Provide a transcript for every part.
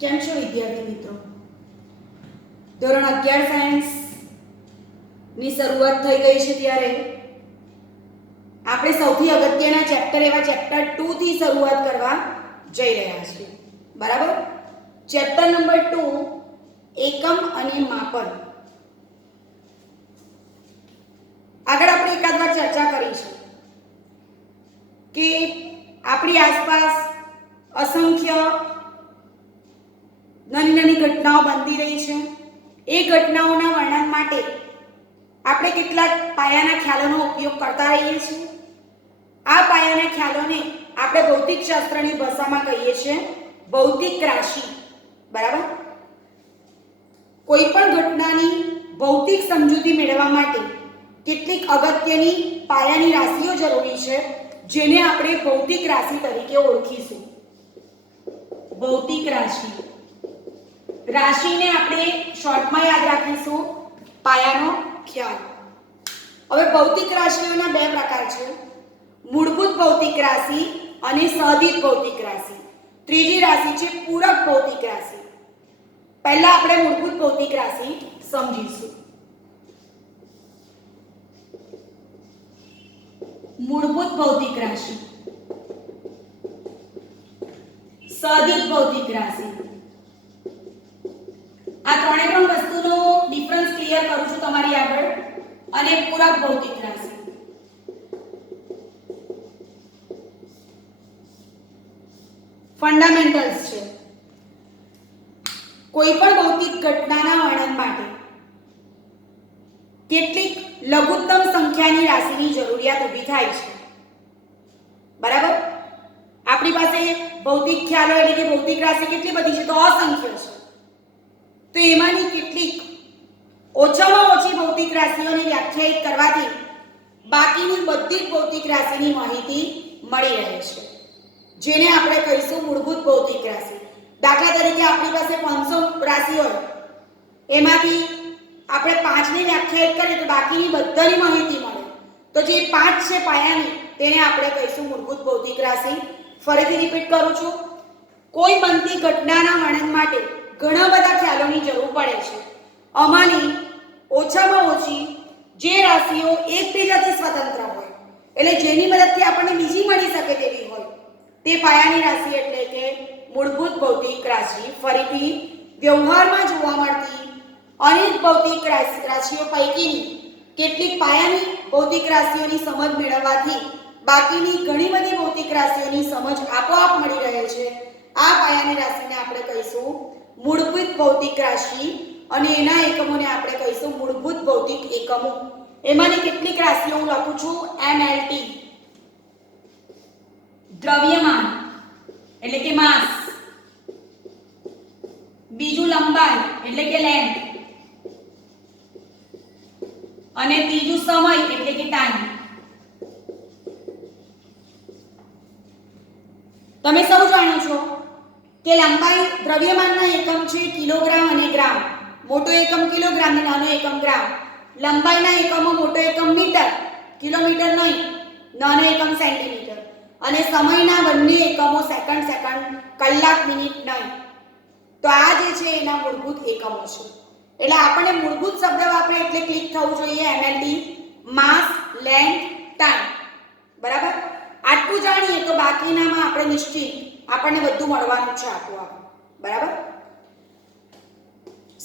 કેમ છો વિદ્યાર્થી મિત્રો? ધોરણ 11 સાયન્સ ની શરૂઆત થઈ ગઈ છે ત્યારે આપણે સૌથી અગત્યના ચેપ્ટર એવા ચેપ્ટર 2 થી શરૂઆત કરવા જઈ રહ્યા છીએ. બરાબર? ચેપ્ટર નંબર 2 એકમ અને માપન. આગળ આપણે એકાદ વાર ચર્ચા કરી છે કે આપણી આસપાસ અસંખ્ય નાની નાની ઘટનાઓ બનતી રહી છે. એ ઘટનાઓના વર્ણન માટે આપણે કેટલાક પાયાના ખ્યાલોનો ઉપયોગ કરતા રહીએ છીએ. આ પાયાના ખ્યાલોને આપણે ભૌતિકશાસ્ત્રની ભાષામાં કહીએ છીએ ભૌતિક રાશિ. બરાબર? કોઈ પણ ઘટનાની ભૌતિક સમજૂતી મેળવવા માટે કેટલીક અગત્યની પાયાની રાશિઓ જરૂરી છે, જેને આપણે ભૌતિક રાશિ તરીકે ઓળખીશું. ભૌતિક રાશિ. રાશિને આપણે શોર્ટમાં યાદ રાખીશું પાયાનો ખ્યાલ. હવે ભૌતિક રાશિઓના બે પ્રકાર છે, મૂળભૂત ભૌતિક રાશિ અને સહદિત ભૌતિક રાશિ. ત્રીજી રાશિ છે પૂરક ભૌતિક રાશિ. પહેલા આપણે મૂળભૂત ભૌતિક રાશિ સમજીશું. મૂળભૂત ભૌતિક રાશિ, સહદિત ભૌતિક રાશિ. આ ત્રણે વસ્તુનો ડિફરન્સ ક્લિયર કરું છું તમારી આગળ. અને પૂરક ભૌતિક રાશિ. ફંડામેન્ટલ્સ છે. કોઈ પણ ભૌતિક ઘટનાના વર્ણન માટે કેટલીક લઘુત્તમ સંખ્યાની રાશિની જરૂરિયાત ઊભી થાય છે. બરાબર? આપણી પાસે ભૌતિક ખ્યાલો એટલે કે ભૌતિક રાશિ કેટલી બધી છે? તો અસંખ્ય છે. તો એમાંની કેટલીક ઓછામાં ઓછી ભૌતિક રાશિઓને વ્યાખ્યાયિત કરવાથી બાકીની બધી જ ભૌતિક રાશિની માહિતી મળી રહે છે, જેને આપણે કહીશું મૂળભૂત ભૌતિક રાશિ. દાખલા તરીકે આપણી પાસે 500 રાશિ હોય, એમાંથી આપણે 5ને વ્યાખ્યાયિત કરીએ તો બાકીની બધાની માહિતી મળે. તો જે 5 છે પાયાની, તેને આપણે કહીશું મૂળભૂત ભૌતિક રાશિ. ફરીથી રિપીટ કરું છું, કોઈ બનતી ઘટનાના વર્ણન માટે ઘણા બધા ખ્યાલોની જરૂર પડે છે. આમાંની ઓછામાં ઓછી જે રાશિઓ એકબીજાથી સ્વતંત્ર હોય, એટલે જેની મદદથી આપણને બીજી મળી શકે તેવી હોય, તે પાયાની રાશિ એટલે કે મૂળભૂત ભૌતિક રાશિ. ફરીથી, વ્યવહારમાં જોવા મળતી અનેક ભૌતિક રાશિઓ પૈકીની કેટલીક પાયાની ભૌતિક રાશિઓની સમજ મેળવવાથી બાકીની ઘણી બધી ભૌતિક રાશિઓની સમજ આપોઆપ મળી રહે છે. આ પાયાની રાશિને આપણે કહીશું મૂળભૂત ભૌતિક રાશિ અને એના એકમોને આપણે કહીશું મૂળભૂત ભૌતિક એકમો. એમાંની કેટલીક રાશિઓ હું લખું છું MLT. દ્રવ્યમાન એટલે કે માસ. બીજું લંબાઈ એટલે કે લેન્થ. અને ત્રીજું સમય એટલે કે ટાઈમ. તમે સૌ જાણો છો કે લંબાઈ દ્રવ્યમાનના એકમ છે કિલોગ્રામ અને ગ્રામ. મોટો એકમ કિલોગ્રામ અને નાનો એકમ ગ્રામ. લંબાઈના એકમો મોટો એકમ મીટર, કિલોમીટર નહીં, નાનો એકમ સેન્ટીમીટર. અને સમયના બંને એકમો સેકન્ડ, કલાક, મિનિટ નહીં. તો આ જે છે એના મૂળભૂત એકમો છે. એટલે આપણે મૂળભૂત શબ્દ વાપરે એટલે ક્લિક થવું જોઈએ MLT, માસ, લેન્થ, ટાઈમ. બરાબર? આટલું જાણીએ તો બાકીનામાં આપણે નિશ્ચિત, આપણને બધું મળવાનું છે આપોઆપ. બરાબર?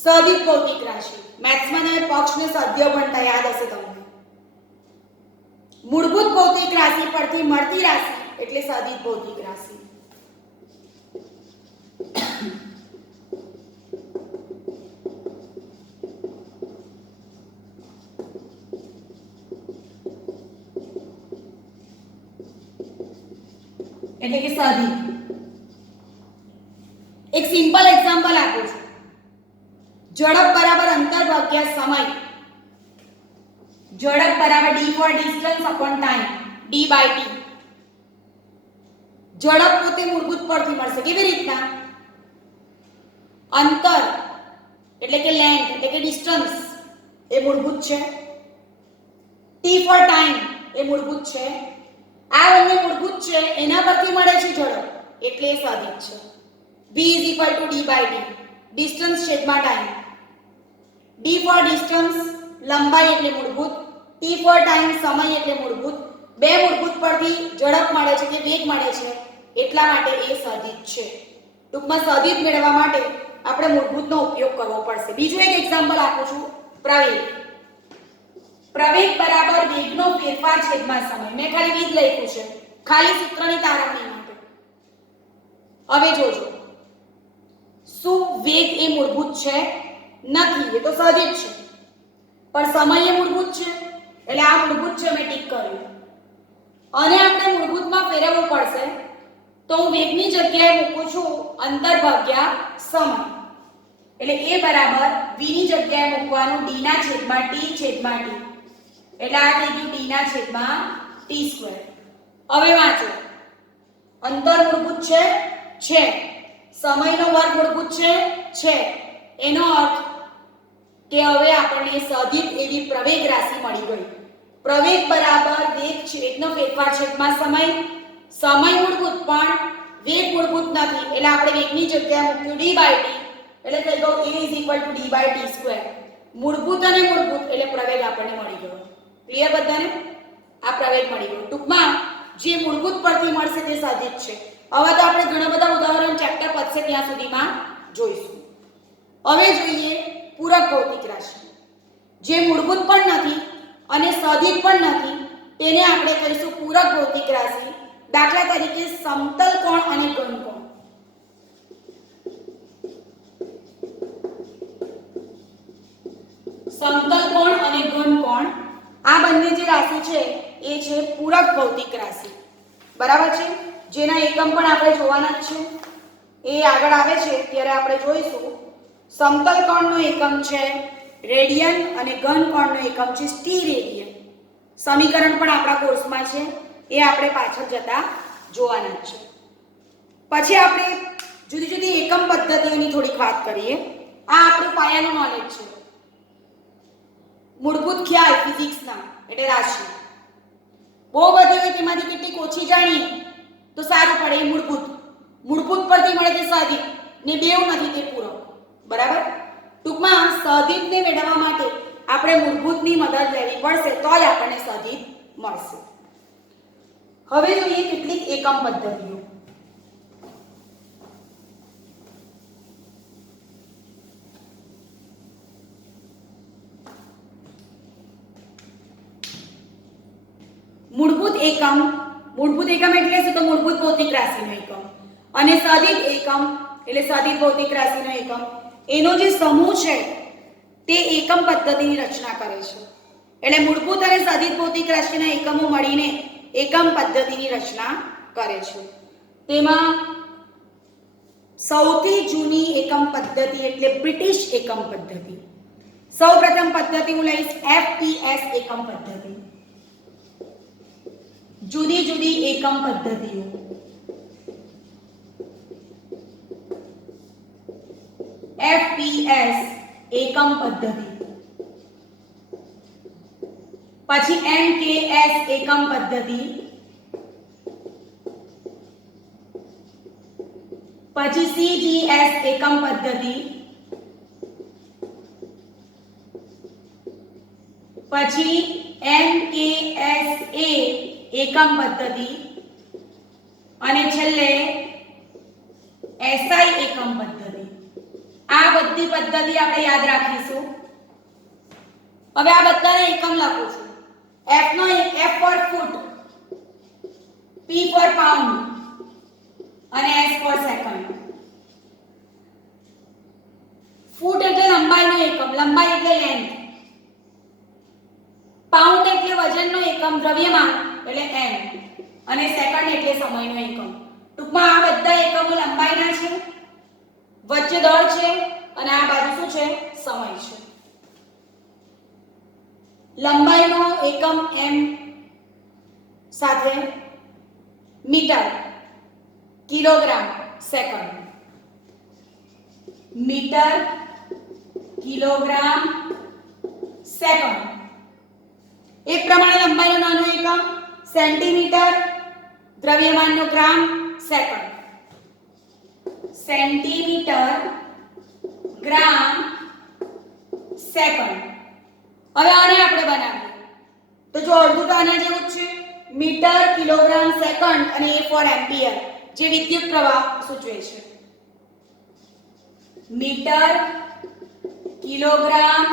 સહદિત ભૌતિક રાશિ. મેથ્સમાં તમે પક્ષને સાધ્ય ભણતા યાદ હશે તમને. મૂળભૂત ભૌતિક રાશિ પરથી મળતી રાશિ એટલે સહદિત ભૌતિક રાશિ. એટલે કે સહદિત. એક સિમ્પલ એક્ઝામ્પલ આપું છું. ઝડપ બરાબર અંતર ભાગ્યા સમય. ઝડપ બરાબર d for distance upon time, d/t. ઝડપ પોતે મૂળભૂત પરથી મળશે. કેવી રીતના? અંતર એટલે કે લેન્થ એટલે કે ડિસ્ટન્સ એ મૂળભૂત છે. t for time એ મૂળભૂત છે. આ બંને મૂળભૂત છે, એના પરથી મળે છે ઝડપ, એટલે એ સહદિત છે. v is equal to d by t, distance છેદમાં ટાઈમ. d for ડિસ્ટન્સ લંબાઈ એટલે મૂળભૂત, t for ટાઈમ સમય એટલે મૂળભૂત. બે મૂળભૂત પરથી ઝડપ મળે છે કે વેગ મળે છે, એટલા માટે એ સદિશ છે. ટૂંકમાં સદિશ મેળવવા માટે આપણે મૂળભૂતનો ઉપયોગ કરવો પડશે. બીજું એક એક્ઝામ્પલ આપું છું. પ્રવેગ. પ્રવેગ બરાબર વેગનો ફેરફાર છેદમાં સમય. મેં ખાલી v લખ્યું છે ખાલી સૂત્રની તારવણી માટે. હવે જોજો, શું વેગ એ મૂળભૂત છે? નથી, એ તો સદિશ છે. પણ સમય એ મૂળભૂત છે, એટલે આ મૂળભૂત છે મેં ટીક કર્યું. અને આપણે મૂળભૂતમાં ફેરવવું પડશે, તો હું વેગની જગ્યાએ મૂકું છું અંતર ભાગ્યા સમય. એટલે a બરાબર v ની જગ્યાએ મૂકવાનું d ના છેદમાં t છેદમાં t. એટલે આ થઈ ગયું d ના છેદમાં t સ્ક્વેર. હવે વાંચો, અંતર મૂળભૂત છે, સમયનો વર્ગ મૂળભૂત છે. એનો અર્થ કે હવે આપણને સદિશ એવી પ્રવેગ રાશિ મળી ગઈ. પ્રવેગ બરાબર વેગનો ફેરફાર છેદમાં સમય મૂળભૂત પણ વેગ મૂળભૂત નથી, એટલે આપણે વેગની જગ્યાએ મૂક્યું d by t, એટલે થઈ ગયું a is equal to d by t square. મૂળભૂત અને મૂળભૂત એટલે પ્રવેગ આપણને મળી ગયો. ક્લિયર બધાને? આ પ્રવેગ મળી ગયો. ટૂંકમાં જે મૂળભૂત પરથી મળશે તે સદિશ છે. હવે તો આપણે ઘણા બધા ઉદાહરણ ચેપ્ટર પતશે ત્યાં સુધીમાં જોઈશું. હવે જોઈએ પૂરક ભૌતિક રાશિ. જે મૂળભૂત પણ નથી અને સદિશ પણ નથી, તેને આપણે કહીશું પૂરક ભૌતિક રાશિ. દાખલા તરીકે સમતલ કોણ અને ઘન કોણ. સમતલ કોણ અને ઘન કોણ, આ બંને જે રાશિ છે એ છે પૂરક ભૌતિક રાશિ. બરાબર છે? જેના એકમ પણ આપણે જોવાના જ છે. એ આગળ આવે છે ત્યારે આપણે જોઈશું. સમતલ કોણનો એકમ છે રેડિયન અને ઘન કોણનો એકમ છે સ્ટીરેડિયન. સમીકરણ પણ આપણા કોર્સમાં છે, એ આપણે પાછળ જતા જોવાના છે. પછી આપણે જુદી જુદી એકમ પદ્ધતિઓની થોડીક વાત કરીએ. આ આપણું પાયાનું નોલેજ છે, મૂળભૂત ખ્યાલ ફિઝિક્સના, એટલે રાશિ. બહુ બધી હોય તેમાંથી કેટલીક ઓછી જાણીએ તો સારું પડે. એ મૂળભૂત પરથી મળે તે સદિશ ને બેવ નથી તે પૂરક. બરાબર? ટૂંકમાં સદિશને મેળવવા માટે આપણે મૂળભૂતની મદદ લેવી પડશે, તો જ આપણને સદિશ મળશે. હવે જોઈએ કેટલીક એકમ પદ્ધતિઓ. મૂળભૂત એકમ એટલે શું? તો મૂળભૂત ભૌતિક રાશિનો એકમ. અને સદિશ એકમ એટલે સદિશ ભૌતિક રાશિનો એકમ. એનો જે સમૂહ છે તે એકમ પદ્ધતિની રચના કરે છે. એટલે મૂળભૂત અને સદિશ ભૌતિક રાશિના એકમો મળીને એકમ પદ્ધતિની રચના કરે છે. તેમાં સૌથી જૂની એકમ પદ્ધતિ એટલે બ્રિટિશ એકમ પદ્ધતિ. સૌપ્રથમ પદ્ધતિ હું લઈશ FPS એકમ પદ્ધતિ. જુદી જુદી એકમ પદ્ધતિઓ. FPS એકમ પદ્ધતિ. પછી MKS એકમ પદ્ધતિ. પછી CGS એકમ પદ્ધતિ. પછી MKSA એકમ પદ્ધતિ અને છેલ્લે SI એકમ પદ્ધતિ. આ બધી પદ્ધતિ આપણે યાદ રાખીશું. હવે આ બધાને એકમ લખું છું. F for foot, P for pound અને S for second. ફૂટ એટલે લંબાઈનો એકમ, લંબાઈ એટલે લેન્થ. પાઉન્ડ એટલે વજનનો એકમ, દ્રવ્યમાન એટલે m. અને સેકન્ડ એટલે સમયનો એકમ. ટૂંકમાં આ બધા એકમો લંબાઈના છે, વચ્ચે દળ છે અને આ બાજુ શું છે? સમય છે. લંબાઈનો એકમ m સાથે metre, kilogram, second. Metre, kilogram, second. એક પ્રમાણે લંબાઈનો નાનો એકમ સેન્ટીમીટર, દ્રવ્યમાનનો gram, second. Centimetre gram second. હવે આને આપણે બનાવીએ તો જો અડધું તો આના જેવું જ છે, મીટર કિલોગ્રામ સેકન્ડ અને એ ફોર એમ્પિયર જે વિદ્યુત પ્રવાહ સૂચવે છે. Metre kilogram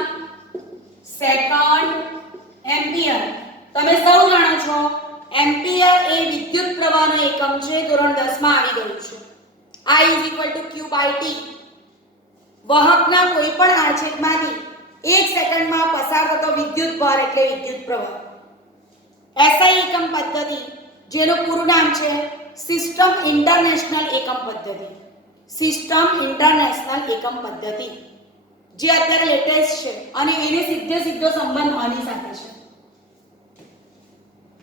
second ampere. તમે સૌ જાણો છો એમ્પિયર એ વિદ્યુત પ્રવાહનો એકમ છે. ધોરણ 10 માં આવી ગયું છે. I q/t. વાહકના કોઈ પણ આડછેદમાંથી 1 સેકન્ડમાં પસાર થતો વિદ્યુત ભાર એટલે વિદ્યુત પ્રવાહ. SI એકમ પદ્ધતિ જેનું પૂરું નામ છે સિસ્ટમ ઇન્ટરનેશનલ એકમ પદ્ધતિ. સિસ્ટમ ઇન્ટરનેશનલ એકમ પદ્ધતિ જે અત્યારે લેટેસ્ટ છે અને એને સીધો સંબંધ આની સાથે છે.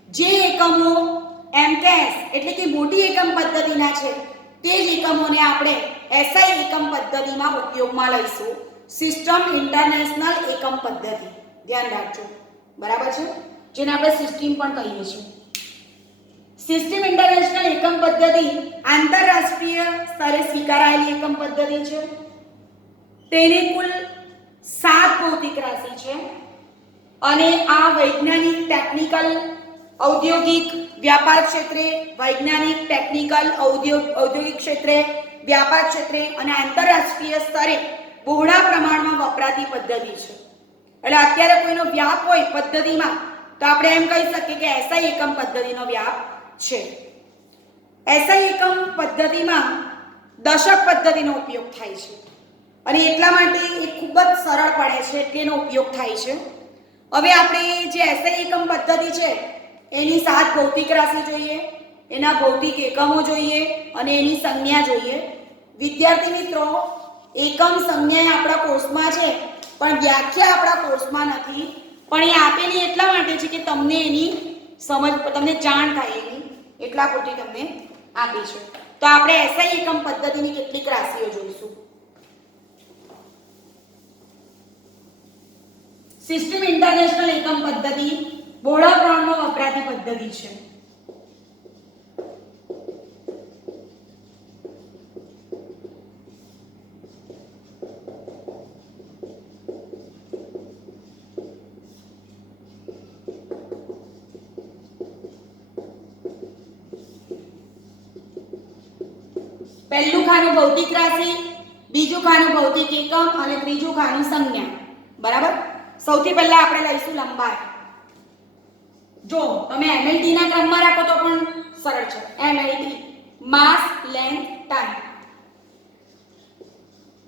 જે એકમો MKS એટલે કે મોટી એકમ પદ્ધતિના છે તે જ એકમોને આપણે SI એકમ પદ્ધતિમાં ઉપયોગમાં લઈશું. સિસ્ટમ ઇન્ટરનેશનલ એકમ પદ્ધતિ ધ્યાન રાખજો, બરાબર છે, જેને આપણે સિસ્ટમ પણ કહીએ છીએ. સિસ્ટમ ઇન્ટરનેશનલ એકમ પદ્ધતિ આંતરરાષ્ટ્રીય સ્તરે સ્વીકારાયેલી એકમ પદ્ધતિ છે. તેની કુલ 7 ભૌતિક રાશિ છે અને આ વૈજ્ઞાનિક, ટેકનિકલ, ઔદ્યોગિક, વ્યાપાર ક્ષેત્રે, વૈજ્ઞાનિક, ટેકનિકલ, ઔદ્યોગિક ક્ષેત્રે, વ્યાપાર ક્ષેત્રે અને આંતરરાષ્ટ્રીય સ્તરે બહોળા પ્રમાણમાં વપરાતી પદ્ધતિ છે. એટલે અત્યારે કોઈનો વ્યાપ હોય પદ્ધતિમાં તો આપણે એમ કહી શકીએ કે SI એકમ પદ્ધતિનો વ્યાપ છે. SI એકમ પદ્ધતિમાં દશક પદ્ધતિનો ઉપયોગ થાય છે અને એટલા માટે એ ખૂબ જ સરળ પડે છે તેનો ઉપયોગ થાય છે. હવે આપણે જે SI એકમ પદ્ધતિ છે એની 7 ભૌતિક રાશિ જોઈએ, એના ભૌતિક એકમો જોઈએ અને એની સંજ્ઞા જોઈએ. વિદ્યાર્થી મિત્રો, એકમ સંજ્ઞા આપણા કોર્સમાં છે પણ વ્યાખ્યા આપણા કોર્સમાં નથી, પણ એ આપેલી એટલા માટે છે કે તમને એની સમજ, તમને જાણ થાય એની, એટલા પૂરતી તમને આપી છે. તો આપણે SI એકમ પદ્ધતિની કેટલીક રાશિઓ જોઈશું. સિસ્ટમ ઇન્ટરનેશનલ એકમ પદ્ધતિ બહોળા પ્રમાણમાં વપરાતી પદ્ધતિ છે. પહેલું ખાનું ભૌતિક રાશિ, બીજું ખાનું ભૌતિક એકમ અને ત્રીજું ખાનું સંજ્ઞા. બરાબર. સૌથી પહેલા આપણે લઈશું લંબાઈ. જો તમે MLT ના ક્રમમાં રાખો તો પણ સરળ છે. MLT માસ લેન્થ ટાઈમ.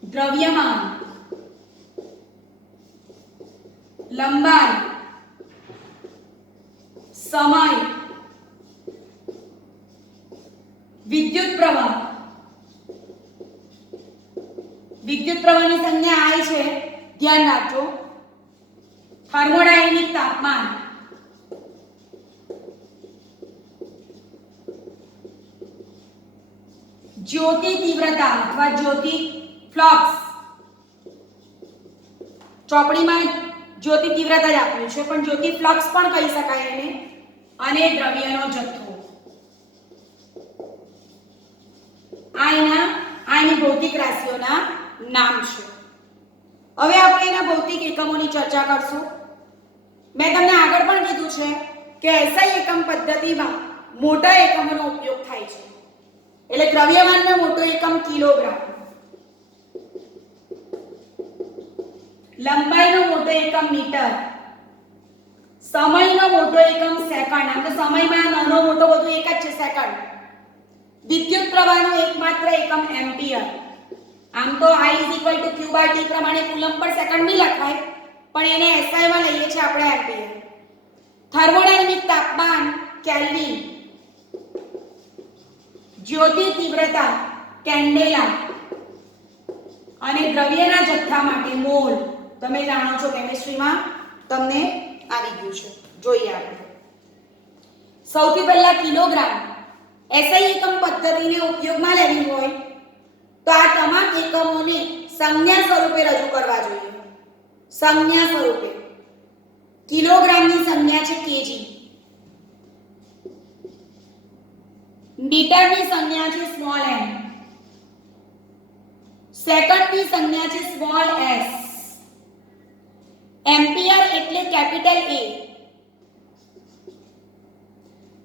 દ્રવ્યમાન, લંબાઈ, સમય, વિદ્યુત પ્રવાહ. વિદ્યુત પ્રવાહની સંજ્ઞા I છે, ધ્યાન રાખજો. થર્મોડાયનેમિક તાપમાન, જ્યોતિ તીવ્રતા અથવા જ્યોતિ ફ્લક્સ. ચોપડીમાં જ્યોતિ તીવ્રતા જ આપ્યું છે પણ જ્યોતિ ફ્લક્સ પણ કહી શકાય એને. અને દ્રવ્યનો જથ્થો. આની ભૌતિક રાશિઓના નામ છે. હવે આપણે એના ભૌતિક એકમોની ચર્ચા કરશું. મેં તમને આગળ પણ કીધું છે કે SI એકમ પદ્ધતિમાં મોટા એકમોનો ઉપયોગ થાય છે. એટલે દ્રવ્યમાનનો મોટો એકમ કિલોગ્રામ, લંબાઈનો મોટો એકમ મીટર, સમયનો મોટો એકમ સેકન્ડ. આમ તો સમયમાં નાનો મોટો બધું એક જ છે, સેકન્ડ. વિદ્યુત પ્રવાહનો એકમાત્ર એકમ એમ્પિયર. આમ તો I q/t પ્રમાણે કુલમ પર સેકન્ડ બી લખાય પણ એને SI માં લઈએ છીએ આપણે એમ્પિયર. થર્મોડાયનેમિક તાપમાન કેલ્વિન, જ્યોતિ તીવ્રતા કેન્ડેલા અને દ્રવ્યના જથ્થા માટે મોલ. તમે જાણો છો કેમિસ્ટ્રીમાં તમને આવી ગયું છે. જોઈએ આપણે સૌથી પહેલા કિલોગ્રામ. SI એકમ પદ્ધતિને ઉપયોગમાં લેવી હોય તો આ તમામ એકમોને સંજ્ઞા સ્વરૂપે રજૂ કરવા જોઈએ. સંજ્ઞા સ્વરૂપે કિલોગ્રામની સંજ્ઞા છે kg, મીટરની સંજ્ઞા છે સ્મોલ m, સેકન્ડની સંજ્ઞા છે સ્મોલ s. એમ્પિયર એટલે કેપિટલ A.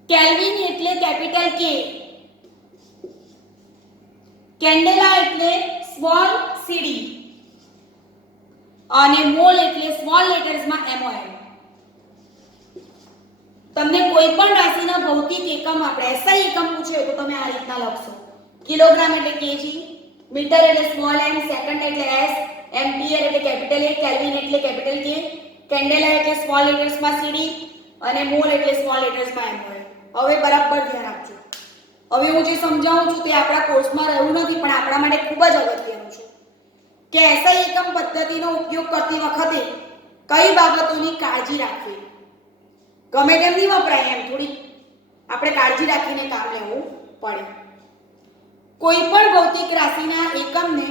કેલ્વિન એટલે કેપિટલ K. કેન્ડેલા એટલે સ્મોલ cd અને મોલ એટલે સ્મોલ લેટર્સમાં mol. તમને કોઈ પણ રાશિના ભૌતિક એકમ આપણે SI એકમ પૂછે તો તમે આ રીતના લખશો. કિલોગ્રામ એટલે kg, મીટર એટલે સ્મોલ m, સેકન્ડ એટલે s, એમ્પિયર એટલે કેપિટલ A, કેલ્વિન એટલે કેપિટલ K, કેન્ડેલા એટલે સ્મોલ લેટર્સમાં cd અને મોલ એટલે સ્મોલ લેટર્સમાં mol. હવે બરાબર ધ્યાન આપજો. હવે હું જે સમજાવું છું તે આપણા કોર્સમાં રહ્યું નથી પણ આપણા માટે ખૂબ જ અગત્યનું છે કે SI એકમ પદ્ધતિનો ઉપયોગ કરતી વખતે કઈ બાબતોની કાળજી રાખવી. ગમે તેમ નહીં વપરાય, એમ થોડી આપણે કાળજી રાખીને કામ લેવું પડે. કોઈ પણ ભૌતિક રાશિના એકમને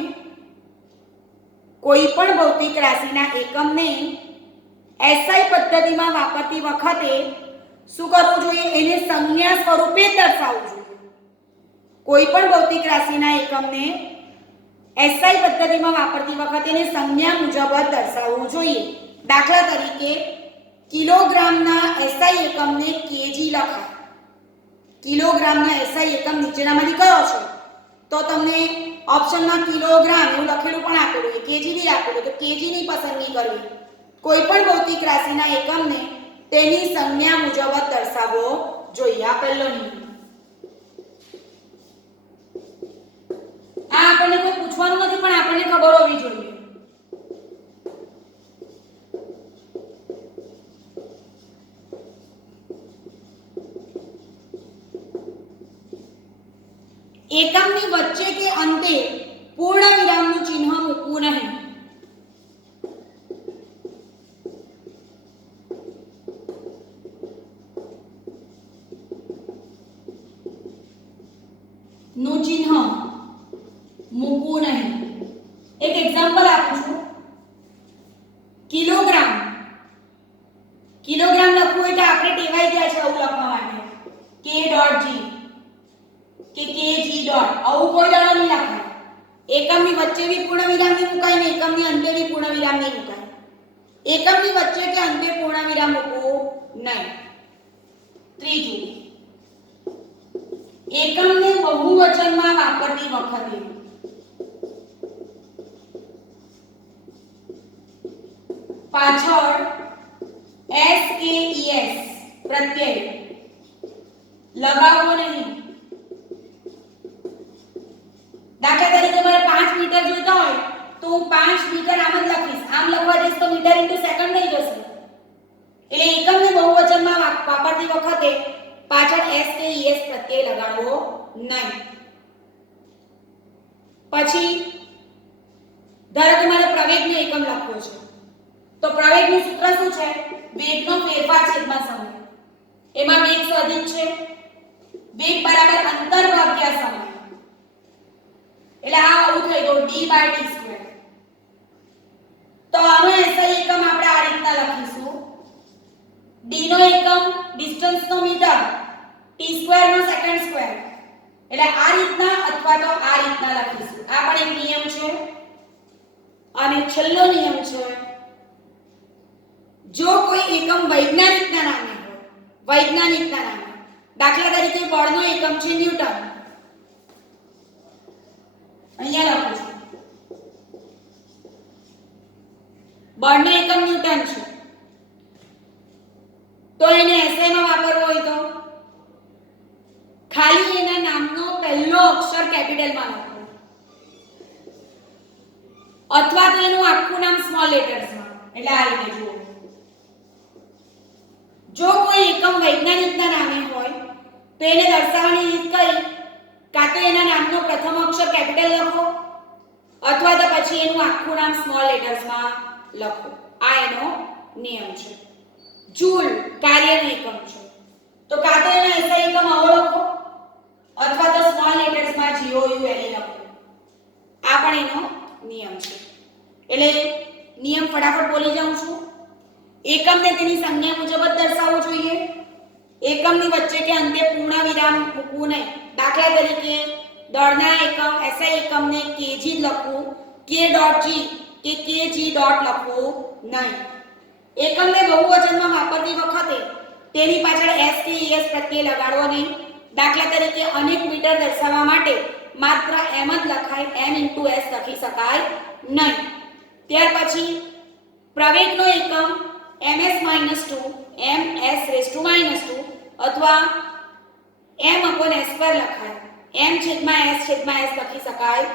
SI પદ્ધતિમાં વાપરતી વખતે શું કરવું જોઈએ? એને સંજ્ઞા સ્વરૂપે દર્શાવવું જોઈએ. કોઈ પણ ભૌતિક રાશિના એકમને SI પદ્ધતિમાં વાપરતી વખતે એને સંજ્ઞા મુજબ જ દર્શાવવું જોઈએ. દાખલા તરીકે કિલોગ્રામના SI એકમને kg લખાય. કિલોગ્રામના SI એકમ નીચેનામાંથી કયો છે? તો તમને ઓપ્શનમાં કિલોગ્રામ એવું લખેલું પણ આપેલું છે, kg બી આપેલું, તો kg ની પસંદગી કરવી. કોઈ પણ ભૌતિક રાશિના એકમને તેની સંજ્ઞા મુજબ જ દર્શાવવો જોઈએ. આ પહેલો નિયમ. આ આપણને કોઈ પૂછવાનું નથી પણ આપણને ખબર હોવી જોઈએ. એકમની વચ્ચે કે અંતે પૂર્ણ વિરામનું ચિહ્ન મૂકવું નહીં. નું ચિહ્ન મૂકવું નહીં. એક એક્ઝામ્પલ આપું છું. કિલોગ્રામ લખવું હોય તો આપણે ટેવાઈ ગયા છે આવું લખવા માટે, k.g કે kg ડોટ, આવું કોઈ દાડો નહીં લખાય. એકમની વચ્ચે બી પૂર્ણ વિરામ નહીં મુકાય ને એકમની અંતે બી પૂર્ણ વિરામ નહીં મુકાય. એકમની વચ્ચે કે અંતે પૂર્ણ વિરામ મૂકવું નહીં. ત્રીજું, એકમને બહુવચનમાં વાપરતી વખતે પાછળ SKES પ્રત્યય લગાવવો નહીં. દાખલા તરીકે મારે 5 મીટર જોઈતા હોય તો હું 5 મીટર આમ જ લખીશ. આમ લખવા જઈશ તો મીટર ઇન્ટુ સેકન્ડ થઈ જશે. એટલે એકમને બહુવચનમાં વાપરતી વખતે પાછળ SKES પ્રત્યય લગાડવો નહીં. પછી ધારો કે મારે પ્રવેગનો એકમ લખવો છે તો પ્રવેગનું સૂત્ર શું છે? વેગનો ફેરફાર છેદમાં સમય. એમાં વેગ સદિશ છે. વેગ બરાબર અંતર ભાગ્યા સમય. એટલે આ આવું થઈ ગયું d/t². તો આનો SI એકમ આપણે આ રીતના લખીશું. d નો એકમ ડિસ્ટન્સ નો મીટર, t² નો સેકન્ડ સ્ક્વેર. એટલે આ રીતના અથવા તો આ રીતના લખીશું. આ પણ એક નિયમ છે. અને છેલ્લો નિયમ છે, જો કોઈ એકમ વૈજ્ઞાનિકના નામે હોય, દાખલા તરીકે બળનો એકમ છે ન્યૂટન, અહીંયા લખું છું. બળનો એકમ ન્યૂટન છે તો એને SI માં વાપરવો હોય તો ખાલી એના નામનો પહેલો અક્ષર કેપિટલમાં લખો અથવા તો એનું આખું નામ સ્મોલ લેટર્સમાં. એટલે આ રીતે જુઓ. જો કોઈ એકમ વૈજ્ઞાનિકના નામે હોય તો એને દર્શાવવાની રીત કઈ? કાં તો એના નામનો પ્રથમ અક્ષર કેપિટલ લખો અથવા તો પછી એનું આખું નામ સ્મોલ લેટર્સમાં લખો. આ એનો નિયમ છે. જૂલ કાર્યનો એકમ છે તો કાં તો એનો SI એકમ આવો લખો અથવા તો સ્મોલ લેટર્સમાં GOULE લખો. આ પણ એનો નિયમ છે. એટલે નિયમ ફટાફટ બોલી જાઉં છું. એકમને તેની સંજ્ઞા મુજબ જ દર્શાવવું જોઈએ. એકમની વચ્ચે કે અંતે પૂર્ણ વિરામ મૂકવું નહીં. દાખલા તરીકે દળના એકમ એસઆઈ એકમને કેજી લખવું, કે ડોટ જી કે કેજી ડોટ લખવું નહીં. એકમને બહુવચનમાં વાપરતી વખતે તેની પાછળ એસ કે એસ પ્રત્યય લગાડવો નહીં. દાખલા તરીકે અનેક મીટર દર્શાવવા માટે માત્ર એમ જ લખાય, એમ ઇન્ટુ એસ લખી શકાય નહીં. ત્યાર પછી પ્રવેગનો એકમ ms -2 ms(-2) અથવા m/s² લખાય, m/s/s લખી શકાય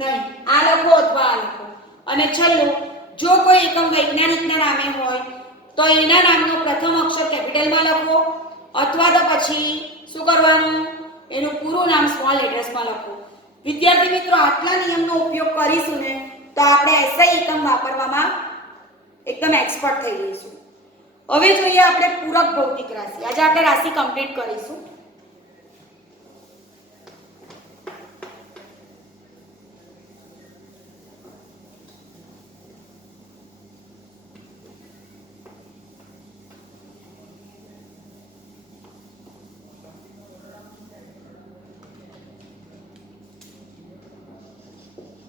નહીં. આ લખો અથવા આ લખો. અને છેલ્લું, જો કોઈ એકમ વૈજ્ઞાનિકના નામે હોય તો એના નામનો પ્રથમ અક્ષર કેપિટલમાં લખો અથવા તો પછી શું કરવાનું, એનું પૂરું નામ સ્મોલ લેટર્સમાં લખો. વિદ્યાર્થી મિત્રો, આટલા નિયમનો ઉપયોગ કરીશું ને તો આપણે એસઆઈ એકમ વાપરવામાં એકદમ એક્સપર્ટ થઈ જઈશું. હવે જોઈએ આપણે પૂરક ભૌતિક રાશિ. આજે આપણે રાશિ કમ્પ્લીટ કરીશું.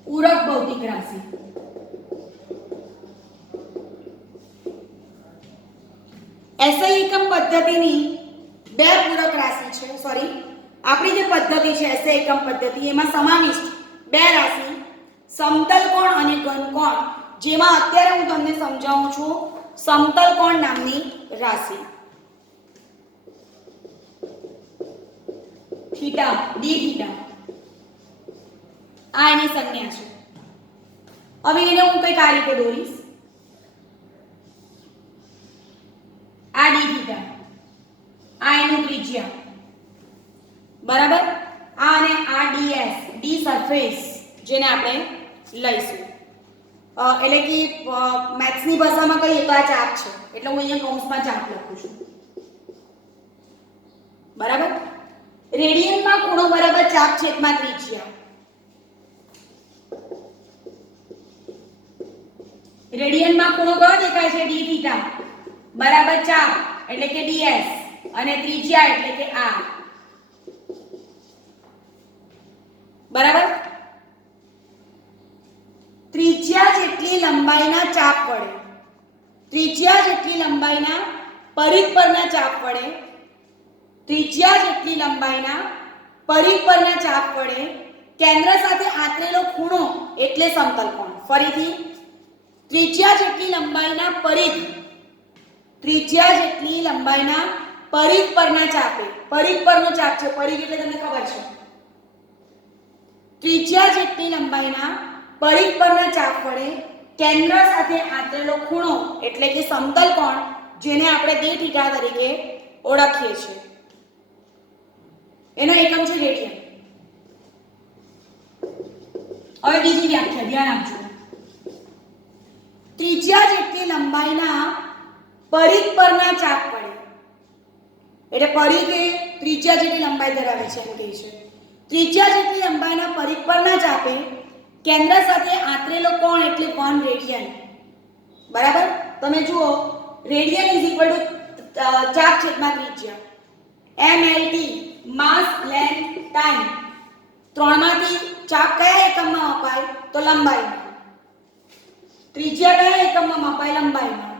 પૂરક ભૌતિક રાશિ. એસઆઈ એકમ પદ્ધતિની બે પૂરક રાશિ છે. સોરી, આપણી જે પદ્ધતિ છે એસઆઈ એકમ પદ્ધતિ, એમાં સમાવિષ્ટ બે રાશિ સમતલ કોણ અને ઘનકોણ, જેમાં અત્યારે હું તમને સમજાવું છું સમતલ કોણ નામની રાશિ. થીટા, ડી થીટા આ એની સંજ્ઞા છે. હવે એને હું કંઈક આ રીતે દોરીશ. આ ડી થીટા, આ એનું ત્રિજ્યા, બરાબર. આ અને આ ડીએસ, ડી સરફેસ, જેને આપણે લઈશું. એટલે કે મેથ્સની ભાષામાં કહીએ તો આ ચાપ છે, એટલે હું અહીંયા કૌંસમાં ચાપ લખું છું, બરાબર. રેડિયનમાં ખૂણો બરાબર ચાપ છેદમાં ત્રિજ્યા. રેડિયનમાં ખૂણો કયો દેખાય છે? ડી થીટા બરાબર ચાપ એટલે કે ડીએસ અને ત્રિજ્યા એટલે કે આર, બરાબર. ત્રિજ્યા જેટલી લંબાઈના ચાપ વડે, ત્રિજ્યા જેટલી લંબાઈના પરિઘ પરના ચાપ વડે, ત્રિજ્યા જેટલી લંબાઈના પરિઘ પરના ચાપ વડે કેન્દ્ર સાથે આંતરેલો ખૂણો એટલે સમતલ કોણ. ફરીથી, ત્રિજ્યા જેટલી લંબાઈના પરિઘ, ત્રિજ્યા જેટલી લંબાઈના પરિઘ પરના ચાપે, પરિઘ પરનો ચાપ છે, પરિઘ એટલે તમને ખબર છે, ત્રિજ્યા જેટલી લંબાઈના પરિઘ પરના ચાપ વડે કેન્દ્ર સાથે આંતરેલો ખૂણો એટલે કે સમતલ કોણ, જેને આપણે ડી થીટા તરીકે ઓળખીએ છીએ, એનો એકમ છે રેડિયન. હવે બીજી વ્યાખ્યા ધ્યાન આપજો. ત્રિજ્યા જેટલી લંબાઈના પરિઘ પરના ચાપ વડે, એટલે પરિઘ એ ત્રિજ્યા જેટલી લંબાઈ ધરાવે છે એમ કહે છે. ત્રિજ્યા જેટલી લંબાઈના પરિઘ પરના ચાપે કેન્દ્ર સાથે આંતરેલો કોણ એટલે 1 રેડિયન, બરાબર. તમે જુઓ, રેડિયન ઇઝ ઇક્વલ ટુ ચાપ છેદમાં ત્રિજ્યા. MLT માસ લેન્થ ટાઈમ, ત્રણમાંથી ચાપ કયા એકમમાં મપાય? તો લંબાઈમાં. ત્રિજ્યા કયા એકમમાં મપાય? લંબાઈમાં.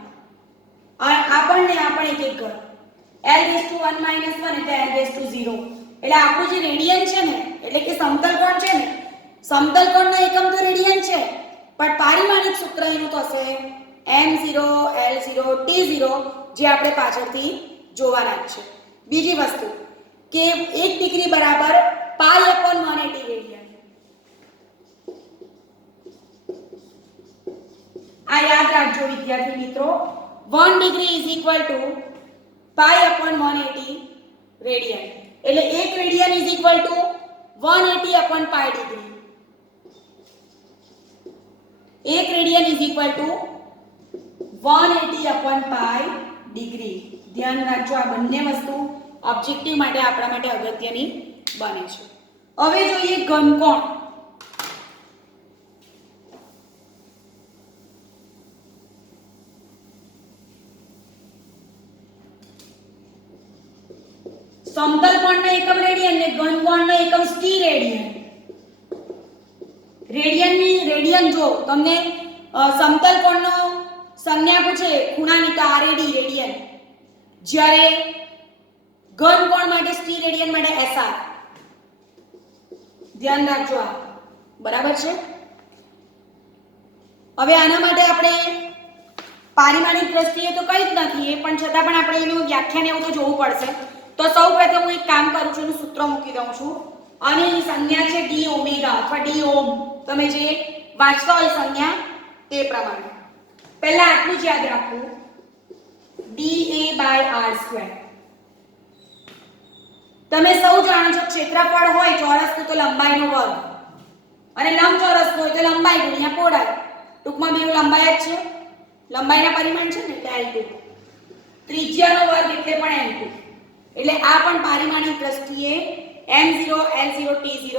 આપણને એક એક ઘર l⁻1 - 1 એટલે l⁻0. એટલે આપણું જે રેડિયન છે ને, એટલે કે સમતલ કોણ છે ને, સમતલ કોણનો એકમ તો રેડિયન છે, પણ પારિમાણિક સૂત્ર એનું થશે m0 l0 t0, જે આપણે પાછળથી જોવાના જ છે. બીજી વસ્તુ કે 1 ડિગ્રી બરાબર π/180 રેડિયન. આ યાદ રાખજો વિદ્યાર્થી મિત્રો. 1 degree is equal to π/180 radian. એટલે 1 radian is equal to 180/π degree. 1 radian is equal to 180/π degree. ધ્યાન રાખજો, આ બંને વસ્તુ ઓબ્જેક્ટિવ માટે આપણા માટે અગત્યની બને છે. હવે જોઈએ ઘનકોણ. સમતલ કોણનો એકમ રેડિયન ને ઘનકોણનો એકમ સ્ટી રેડિયન. રેડિયન જો તમને સમતલ કોણનો સંજ્ઞા પૂછે ખૂણાની તો આ રેડિયન, જ્યારે ઘન કોણ માટે સ્ટી રેડિયન માટે એસઆર. ધ્યાન રાખજો આ, બરાબર છે. હવે આના માટે આપણે પારિમાણિક દ્રષ્ટિએ તો કંઈ જ નથી એ, પણ છતાં પણ આપણે એનું વ્યાખ્યાન એવું તો જોવું પડશે. તો સૌપ્રથમ હું એક કામ કરું છું, એનું સૂત્ર મૂકી દઉં છું. અને એની સંજ્ઞા છે ડી ઓમેગા અથવા ડી ઓમ. તમે જે વાંચતા હોય સંજ્ઞા તે પ્રમાણે પહેલા આટલું જ યાદ રાખવું, dA/r². તમે સૌ જાણો છો ક્ષેત્રફળ હોય ચોરસનું તો લંબાઈનો વર્ગ, અને લંબચોરસનું હોય તો લંબાઈ ગુણ્યા પહોળાઈ. ટૂંકમાં બેનું લંબાઈ જ છે, લંબાઈના પરિમાણ છે ને એટલે L2. ત્રિજ્યાનો વર્ગ એટલે પણ L2. એટલે આ પણ પારિમાણિક દ્રષ્ટિએ m0 l0 t0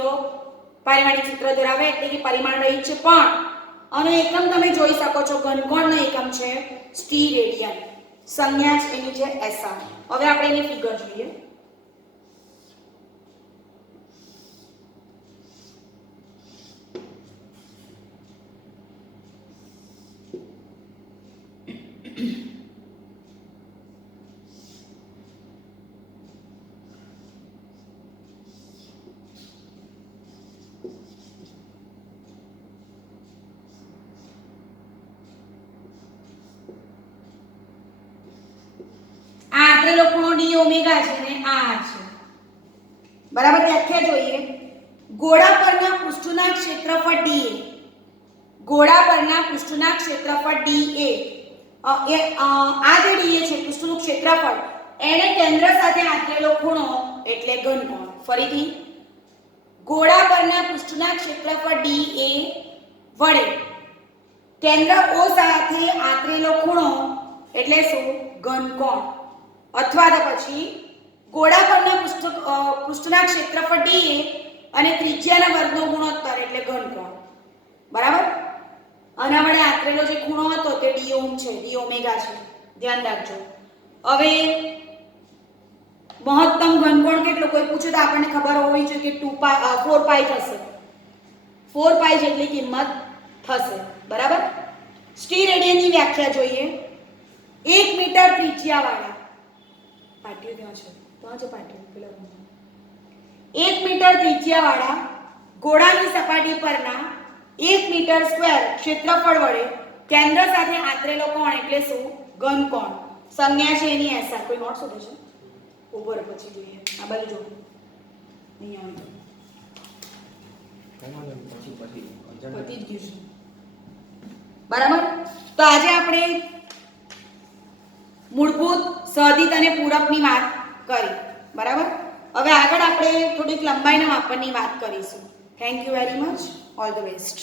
પારિમાણિક સૂત્ર ધરાવે, એટલે કે પરિમાણ રહિત છે. પણ આનો એકમ તમે જોઈ શકો છો, ઘનકોણનો એકમ છે સ્ટી રેડિયન, સંજ્ઞા છે એની છે SR. હવે આપણે એની ફિગર જોઈએ. આંતરેલો ખૂણો ડી ઓમેગા છે ને આ છે, બરાબર. વ્યાખ્યા જોઈએ. ગોળા પરના પૃષ્ઠના ક્ષેત્રફળ dA, ગોળા પરના પૃષ્ઠના ક્ષેત્રફળ dA, આ જે dA છે પૃષ્ઠનું ક્ષેત્રફળ, એને કેન્દ્ર સાથે આંતરેલો ખૂણો એટલે ઘનકોણ. ફરીથી, ગોળા પરના પૃષ્ઠના ક્ષેત્રફળ dA વડે કેન્દ્ર O સાથે આંતરેલો ખૂણો એટલે શું? ઘનકોણ. અથવા તો પછી ગોળા પરના પૃષ્ઠના ક્ષેત્રફળ dA અને ત્રિજ્યાના વર્ગનો ગુણોત્તર એટલે ઘનકોણ. બરાબર. આના વડે આંતરેલો જે ખૂણો હતો તે d ઓમ છે, d ઓમેગા છે. ધ્યાન રાખજો. હવે મહત્તમ ઘનકોણ કેટલો કોઈ પૂછે તો આપણને ખબર હોવી જોઈએ કે 4 પાઈ થશે. 4 પાઈ જેટલી કિંમત થશે. બરાબર. સ્ટી રેડિયનની વ્યાખ્યા જોઈએ. 1 મીટર ત્રિજ્યાવાળા પાટિયું ત્યાં છે પાટિયું પેલા 1 મીટર ત્રિજ્યાવાળા ગોળાની સપાટી પરના 1 મીટર સ્ક્વેર ક્ષેત્રફળ વડે કેન્દ્ર સાથે આંતરેલો કોણ એટલે શું? ઘનકોણ. સંજ્ઞા છે એની SR. કોઈ નોટ શોધે છે? ઉપર પછી જોઈએ. આ બાજુ જો. અહીંયા આવી બરાબર. તો આજે આપણે મૂળભૂત, સહઅધિત અને પૂરકની વાત કરી. બરાબર. હવે આગળ આપણે થોડીક લંબાઈના માપનની વાત કરીશું. Thank you very much. All the best.